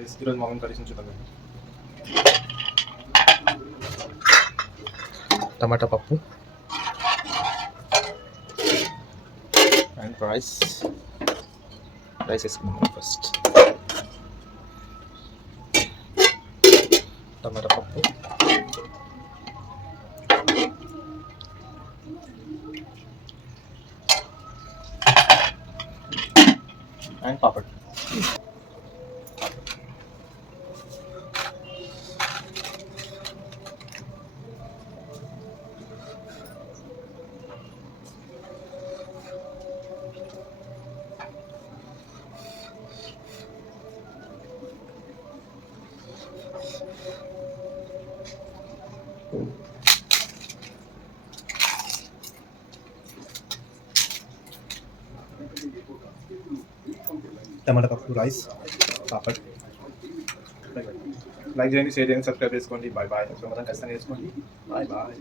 ఈరోజు మా మమ్మీ కలిసి చూద్దాం. టమాటా పప్పు అండ్ రైస్ వేసుకున్నాం. ఫస్ట్ టమాటా పప్పు అండ్ పాపడ్. టమాటా పప్పు, రైస్, పాపడ్. లైక్ చేయండి, షేర్ చేయండి, సబ్స్క్రైబ్ చేసుకోండి. Bye bye. ఖచ్చితంగా చేసుకోండి. Bye bye.